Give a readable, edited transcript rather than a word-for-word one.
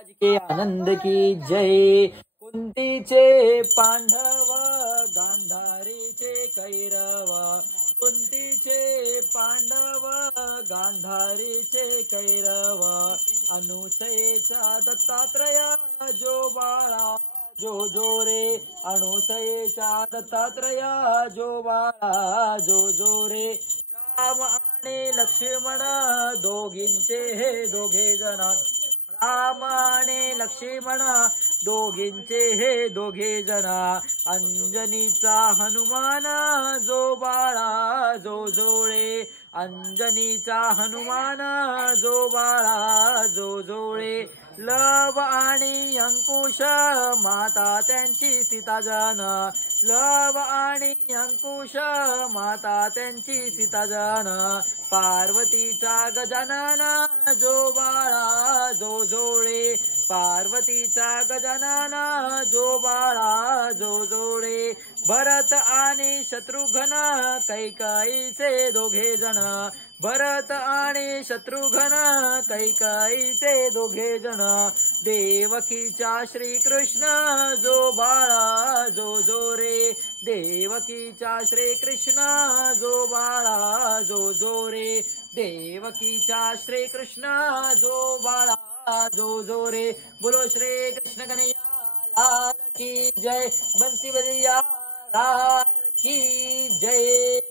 के आनंद की जय। कुंतीचे पांडव गांधारीचे कैरव, कुंतीचे पांडव गांधारीचे कैरव, अनुसयेचा दत्तात्रय जो बाळा जो जो रे, अनुसयेचा दत्तात्रय जो बाळा जो जो रे। राम आणि लक्ष्मण दोघींचे हे दोघे जण, राम आणि लक्ष्मण दोघींचे हे दोघे जण, अंजनीचा हनुमान जो बाळा जो जोळे, अंजनीचा हनुमान जो बाळा जो जोळे। लव आणि अंकुश माता त्यांची सीता जन, लव आणि अंकुश माता त्यांची सीता जन, पार्वतीचा गजानन जो बाळा जो जोळे, पार्वतीचा गजानन जो बाळा जो जोळे। भरत आणि शत्रुघ्न कैकेयीचे दोघे जण, भरत आणि शत्रुघ्न कैकेयीचे दोघे जण, देवकीचा श्रीकृष्ण जो बाळा जो जो रे, देवकीचा श्रीकृष्ण जो बाळा जो जो रे, देवकीचा श्रीकृष्ण जो बाळा जो जो रे। बोलो श्री कृष्ण कन्हैया लाल की जय, बंसी बजैया लाल की जय।